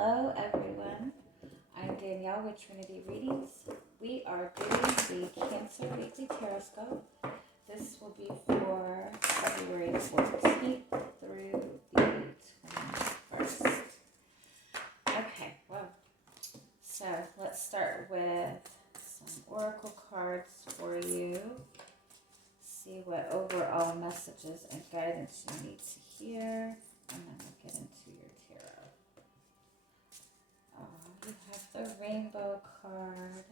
Hello everyone, I'm Danielle with Trinity Readings. We are doing the Cancer Weekly Tarotscope. This will be for February 14th through the 21st. Okay, well, so let's start with some oracle cards for you. See what overall messages and guidance you need to hear, and then we'll get into your tarot. You have the rainbow card.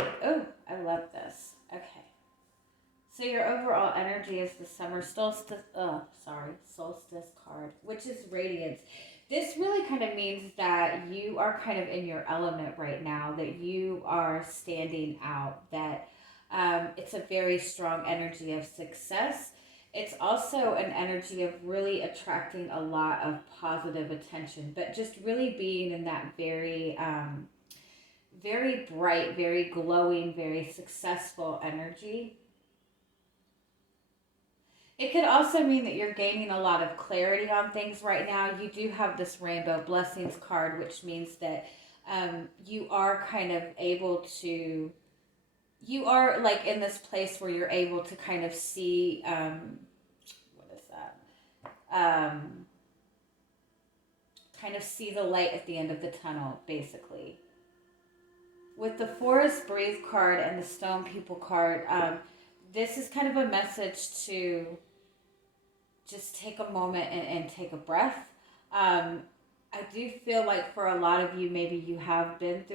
Okay. Oh, I love this. Okay. So your overall energy is the summer solstice card, which is radiance. This really kind of means that you are kind of in your element right now, that you are standing out, that it's a very strong energy of success. It's also an energy of really attracting a lot of positive attention, but just really being in that very, very bright, very glowing, very successful energy. It could also mean that you're gaining a lot of clarity on things right now. You do have this rainbow blessings card, which means that you are kind of able to, you are like in this place where you're able to kind of see, what is that? Kind of see the light at the end of the tunnel, basically. With the Forest Breathe card and the Stone People card, this is kind of a message to just take a moment and take a breath. I do feel like for a lot of you, maybe you have been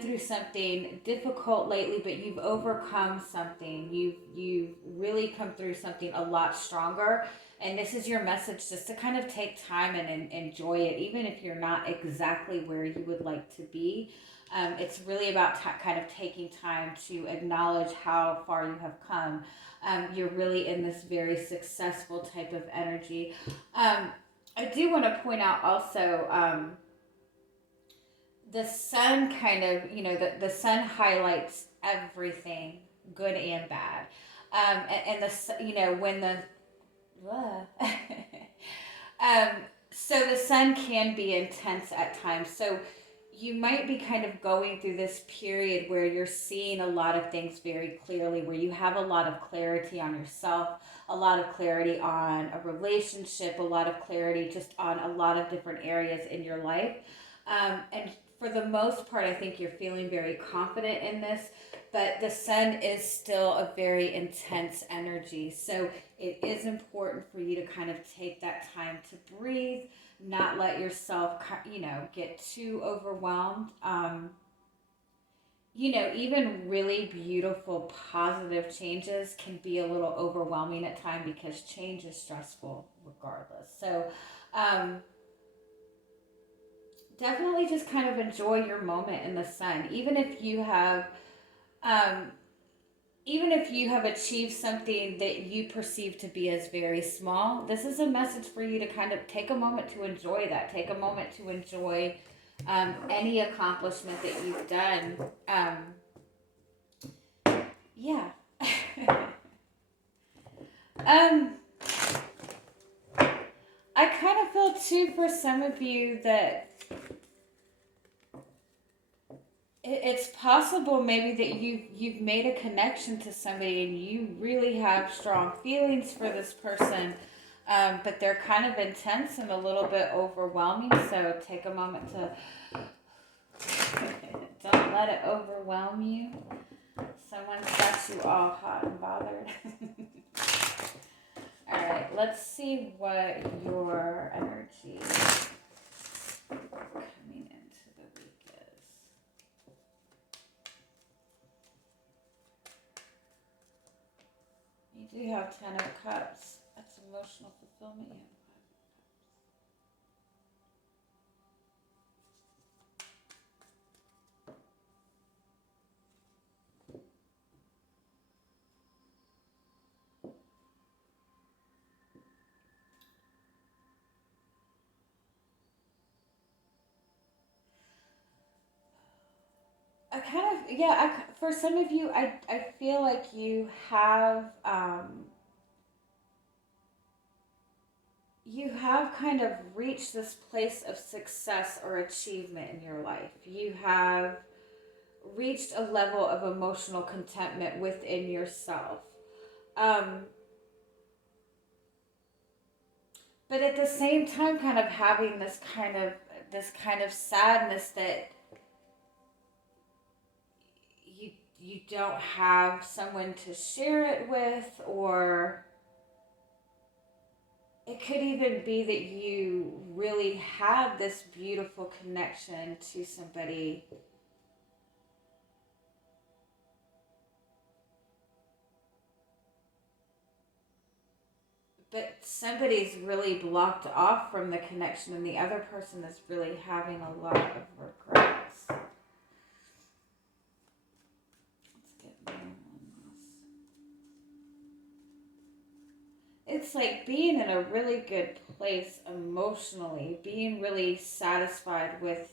through something difficult lately, but you've overcome something. You've really come through something a lot stronger. And this is your message, just to kind of take time and enjoy it, even if you're not exactly where you would like to be. It's really about kind of taking time to acknowledge how far you have come. You're really in this very successful type of energy. I do want to point out also, the sun kind of, the sun highlights everything, good and bad. And the, when the, so the sun can be intense at times. So you might be kind of going through this period where you're seeing a lot of things very clearly, where you have a lot of clarity on yourself, a lot of clarity on a relationship, a lot of clarity just on a lot of different areas in your life. And for the most part, I think you're feeling very confident in this, but the sun is still a very intense energy. So it is important for you to kind of take that time to breathe, not let yourself, get too overwhelmed. Even really beautiful, positive changes can be a little overwhelming at times because change is stressful regardless. So, definitely just kind of enjoy your moment in the sun, even if you have achieved something that you perceive to be as very small. This is a message for you to kind of take a moment to enjoy that. Take a moment to enjoy any accomplishment that you've done. Yeah. I kind of feel too for some of you that it's possible maybe that you've made a connection to somebody and you really have strong feelings for this person, but they're kind of intense and a little bit overwhelming. So take a moment to don't let it overwhelm you. Someone's got you all hot and bothered. All right, let's see what your energy coming into the week is. You do have 10 of Cups. That's emotional fulfillment. You have 5 of Cups. For some of you, I feel like you have, you have kind of reached this place of success or achievement in your life. You have reached a level of emotional contentment within yourself. Um, but at the same time, kind of having this kind of sadness that you don't have someone to share it with, or it could even be that you really had this beautiful connection to somebody, but somebody's really blocked off from the connection and the other person is really having a lot of regrets. Let's get more on this. It's like being in a really good place emotionally, being really satisfied with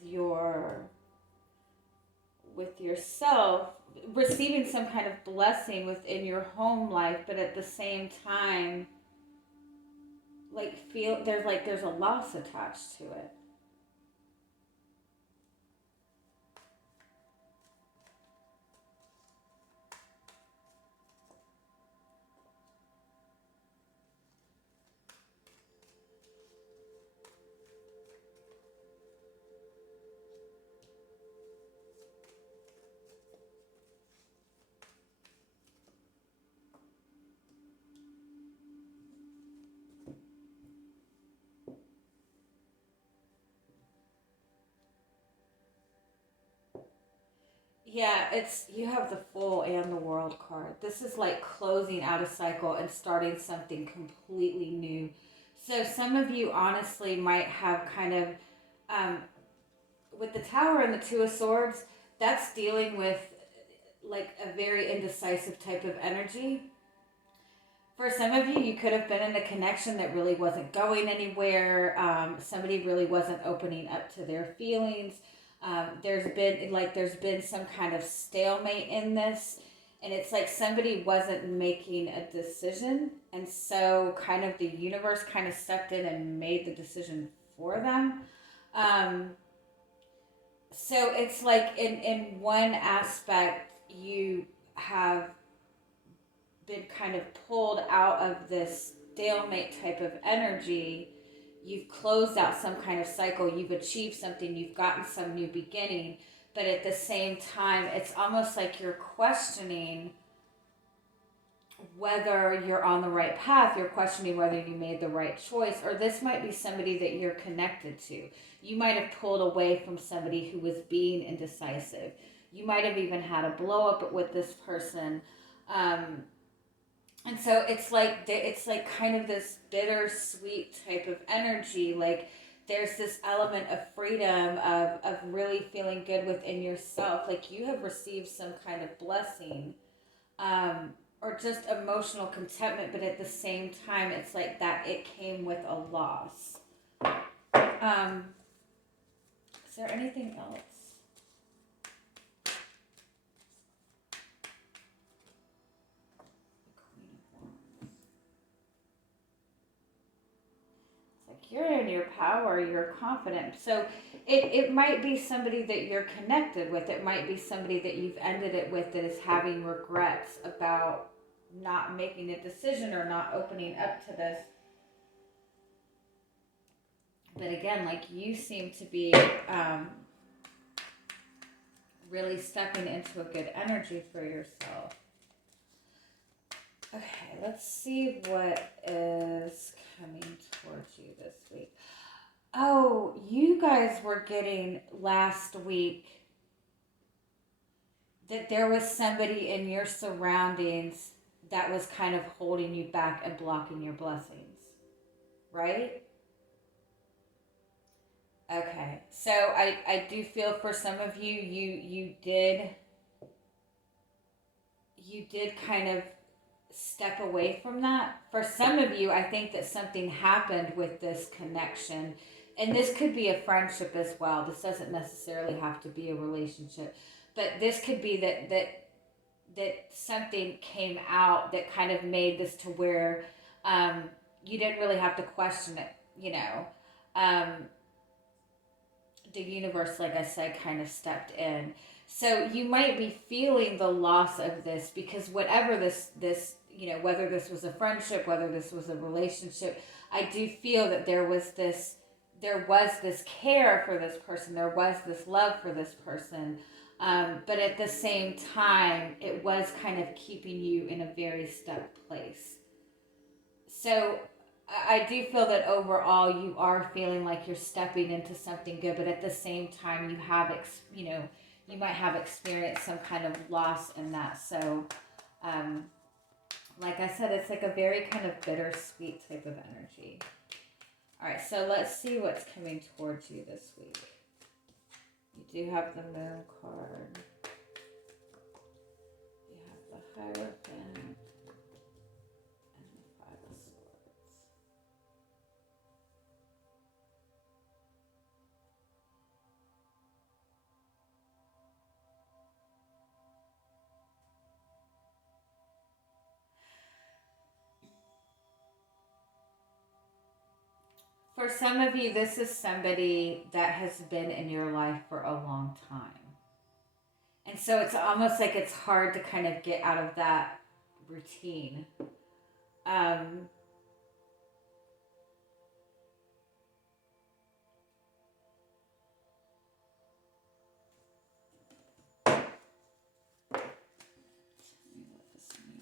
yourself, receiving some kind of blessing within your home life, but at the same time, like feel there's a loss attached to it. Yeah, it's you have the Fool and the World card. This is like closing out a cycle and starting something completely new. So some of you honestly might have kind of um, with the Tower and the Two of Swords. That's dealing with like a very indecisive type of energy. For some of you, you could have been in a connection that really wasn't going anywhere. Somebody really wasn't opening up to their feelings. There's been some kind of stalemate in this, and it's like somebody wasn't making a decision, and so kind of the universe kind of stepped in and made the decision for them. Um, so it's like in one aspect you have been kind of pulled out of this stalemate type of energy. You've closed out some kind of cycle, you've achieved something, you've gotten some new beginning, but at the same time, it's almost like you're questioning whether you're on the right path, you're questioning whether you made the right choice, or this might be somebody that you're connected to. You might have pulled away from somebody who was being indecisive. You might have even had a blow up with this person. Um, and so it's like kind of this bittersweet type of energy. Like there's this element of freedom, of really feeling good within yourself. Like you have received some kind of blessing, or just emotional contentment, but at the same time, it's like that it came with a loss. Um, is there anything else? Like you're in your power, you're confident. So it might be somebody that you're connected with. It might be somebody that you've ended it with that is having regrets about not making a decision or not opening up to this. But again, like you seem to be really stepping into a good energy for yourself. Okay, let's see what is coming towards you this week. Oh, you guys were getting last week that there was somebody in your surroundings that was kind of holding you back and blocking your blessings, right? Okay, so I do feel for some of you, you did kind of step away from that. For some of you, I think that something happened with this connection. And this could be a friendship as well. This doesn't necessarily have to be a relationship. But this could be that something came out that kind of made this to where you didn't really have to question it. you know, um, the universe, like I said, kind of stepped in. So you might be feeling the loss of this because whatever this whether this was a friendship, whether this was a relationship, I do feel that there was this care for this person, there was this love for this person, but at the same time, it was kind of keeping you in a very stuck place. So I do feel that overall you are feeling like you're stepping into something good, but at the same time you have you might have experienced some kind of loss in that. So um, like I said, it's like a very kind of bittersweet type of energy. All right, so let's see what's coming towards you this week. You do have the Moon card. You have the Hierophant and the Five of Swords. For some of you, this is somebody that has been in your life for a long time. And so it's almost like it's hard to kind of get out of that routine. Um, Tell me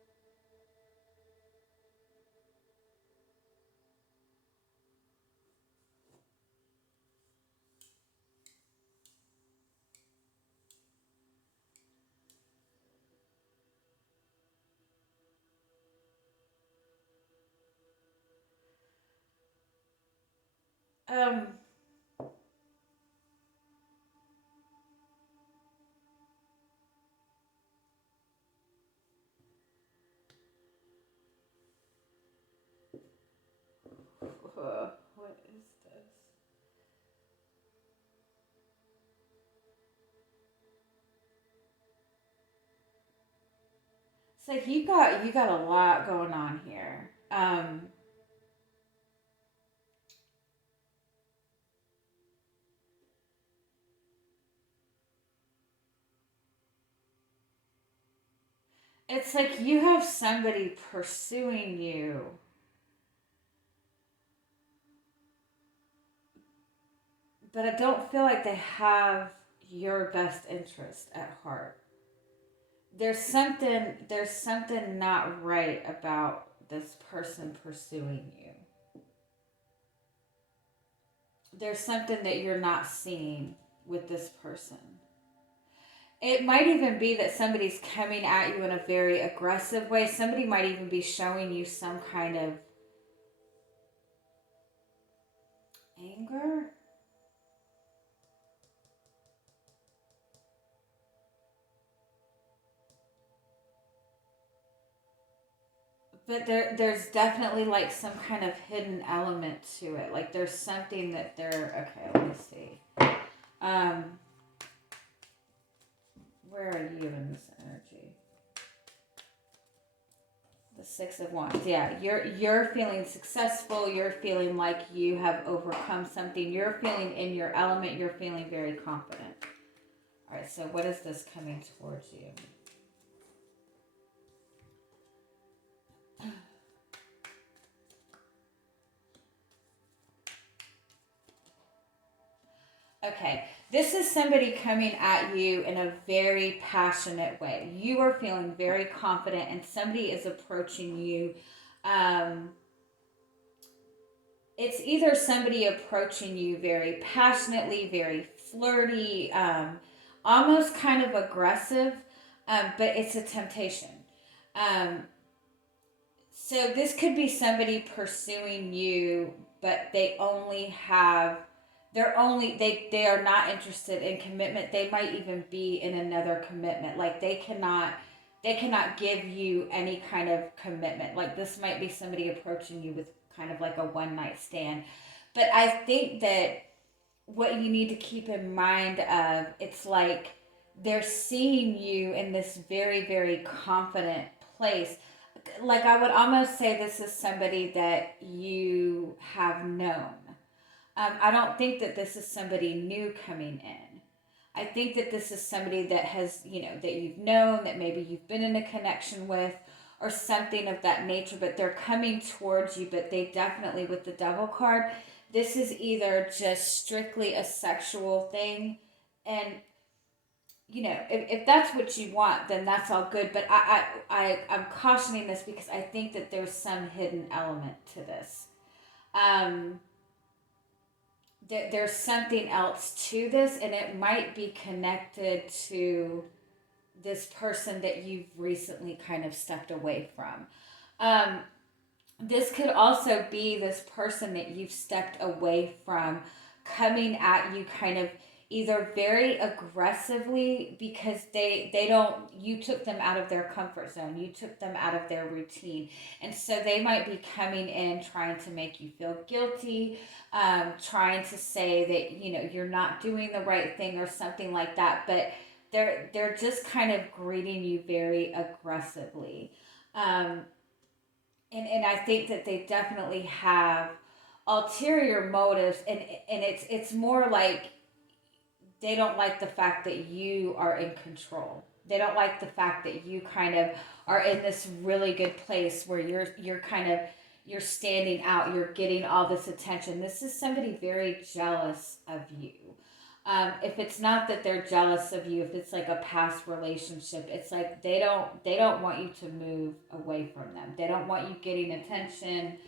what this moon is. Um, what is this? It's like you got a lot going on here. It's like you have somebody pursuing you, but I don't feel like they have your best interest at heart. There's something not right about this person pursuing you. There's something that you're not seeing with this person. It might even be that somebody's coming at you in a very aggressive way. Somebody might even be showing you some kind of anger. But there's definitely like some kind of hidden element to it. Like there's something that they're okay. Let me see. Um, where are you in this energy? The Six of Wands. Yeah, you're feeling successful. You're feeling like you have overcome something. You're feeling in your element. You're feeling very confident. All right. So what is this coming towards you? Okay, this is somebody coming at you in a very passionate way. You are feeling very confident, and somebody is approaching you. Um, it's either somebody approaching you very passionately, very flirty, almost kind of aggressive, but it's a temptation. Um, so this could be somebody pursuing you, but they are not interested in commitment. They might even be in another commitment. Like they cannot give you any kind of commitment. Like this might be somebody approaching you with kind of like a one night stand. But I think that what you need to keep in mind of, it's like they're seeing you in this very, very confident place. Like I would almost say this is somebody that you have known. I don't think that this is somebody new coming in. I think that this is somebody that has, that you've known, that maybe you've been in a connection with, or something of that nature, but they're coming towards you. But they definitely, with the devil card, this is either just strictly a sexual thing. And, if that's what you want, then that's all good. But I'm cautioning this because I think that there's some hidden element to this. Um, there's something else to this, and it might be connected to this person that you've recently kind of stepped away from. Um, this could also be this person that you've stepped away from coming at you kind of either very aggressively because they don't you took them out of their comfort zone, you took them out of their routine, and so they might be coming in trying to make you feel guilty, trying to say that you're not doing the right thing or something like that. But they're just kind of greeting you very aggressively. um, and I think that they definitely have ulterior motives, and it's more like they don't like the fact that you are in control. They don't like the fact that you kind of are in this really good place where you're kind of you're standing out, you're getting all this attention. This is somebody very jealous of you. If it's not that they're jealous of you, if it's like a past relationship, it's like they don't want you to move away from them. They don't want you getting attention.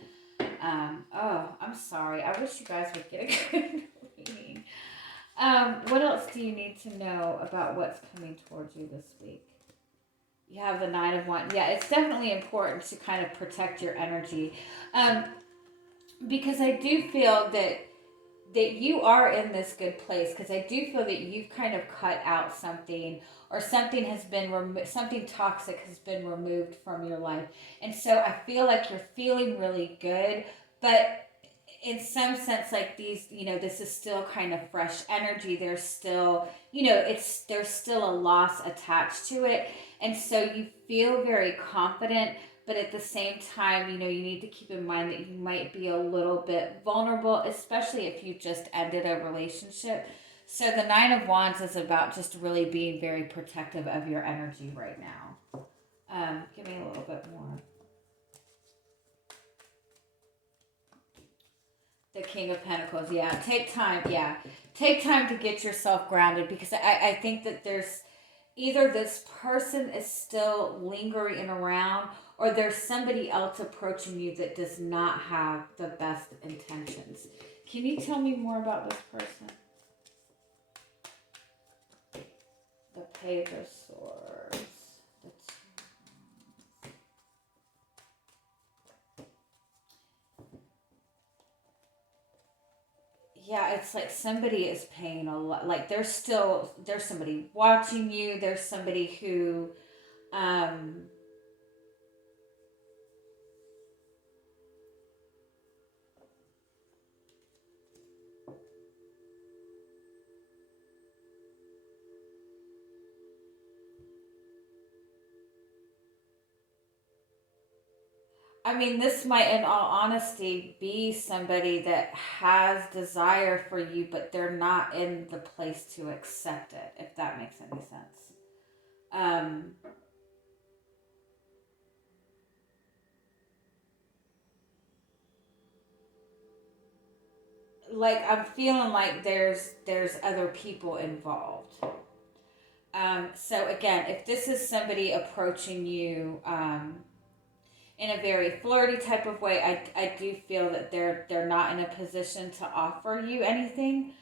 Oh, I'm sorry. I wish you guys would get a good reading. What else do you need to know about what's coming towards you this week? You have the Nine of Wands. Yeah, it's definitely important to kind of protect your energy, um, because I do feel that you are in this good place, because I do feel that you've kind of cut out something, or something has been something toxic has been removed from your life, and so I feel like you're feeling really good. But in some sense, like this is still kind of fresh energy. There's still, there's still a loss attached to it, and so you feel very confident. But at the same time, you need to keep in mind that you might be a little bit vulnerable, especially if you just ended a relationship. So the Nine of Wands is about just really being very protective of your energy right now. Give me a little bit more. The King of Pentacles, yeah. Take time, yeah. Take time to get yourself grounded, because I think that there's either this person is still lingering around, or there's somebody else approaching you that does not have the best intentions. Can you tell me more about this person? The Page of Swords. Yeah, it's like somebody is paying a lot. Like there's somebody watching you. There's somebody who, um, I mean, this might, in all honesty, be somebody that has desire for you, but they're not in the place to accept it, if that makes any sense. Um, like I'm feeling like there's other people involved. So again, if this is somebody approaching you, in a very flirty type of way, I do feel that they're not in a position to offer you anything.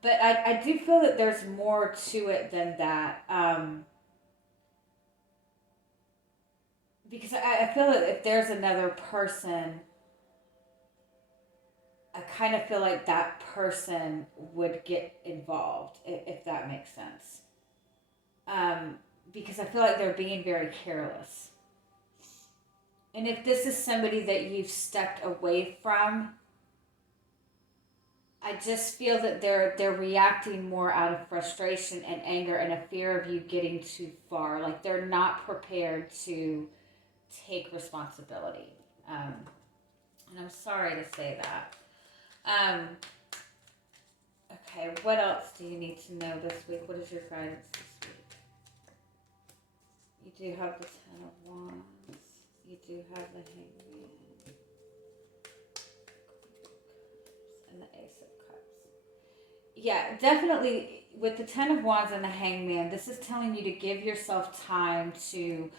But I do feel that there's more to it than that. Because I feel that if there's another person, I kind of feel like that person would get involved, if that makes sense. Um, because I feel like they're being very careless. And if this is somebody that you've stepped away from, I just feel that they're reacting more out of frustration and anger and a fear of you getting too far. Like they're not prepared to take responsibility. Um, and I'm sorry to say that. Um, okay, what else do you need to know this week? What is your guidance this week? You do have the Ten of Wands. You do have the Hangman and the Ace of Cups. Yeah, definitely with the Ten of Wands and the Hangman, this is telling you to give yourself time to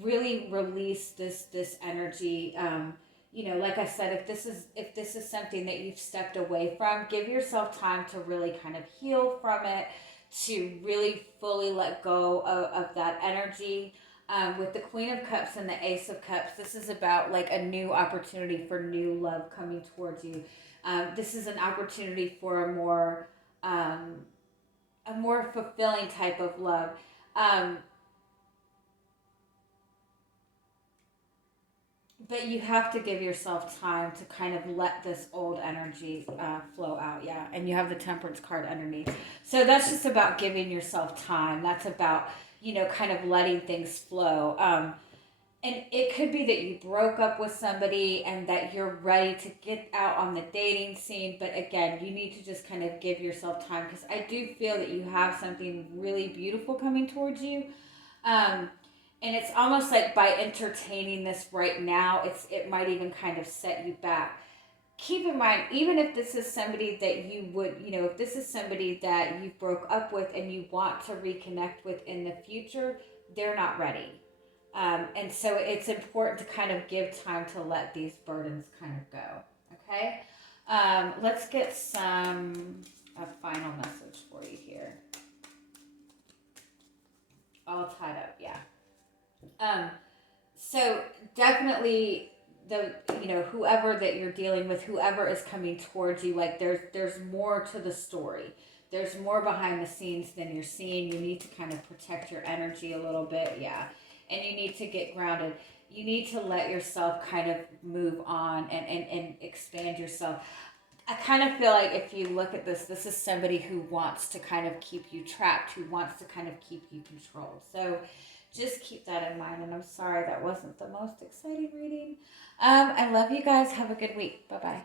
really release this energy. Like I said, if this is something that you've stepped away from, give yourself time to really kind of heal from it, to really fully let go of that energy. With the Queen of Cups and the Ace of Cups, this is about like a new opportunity for new love coming towards you. This is an opportunity for um, a more fulfilling type of love. Um, but you have to give yourself time to kind of let this old energy flow out, yeah. And you have the Temperance card underneath. So that's just about giving yourself time. That's about, kind of letting things flow. And it could be that you broke up with somebody and that you're ready to get out on the dating scene. But again, you need to just kind of give yourself time because I do feel that you have something really beautiful coming towards you. Um, and it's almost like by entertaining this right now, it might even kind of set you back. Keep in mind, even if this is somebody that you would, if this is somebody that you broke up with and you want to reconnect with in the future, they're not ready. And so it's important to kind of give time to let these burdens kind of go. Okay? Let's get a final message for you here. All tied up, yeah. So definitely whoever that you're dealing with, whoever is coming towards you, like there's more to the story. There's more behind the scenes than you're seeing. You need to kind of protect your energy a little bit, yeah. And you need to get grounded. You need to let yourself kind of move on and expand yourself. I kind of feel like if you look at this is somebody who wants to kind of keep you trapped, who wants to kind of keep you controlled. So just keep that in mind. And I'm sorry that wasn't the most exciting reading. I love you guys. Have a good week. Bye bye.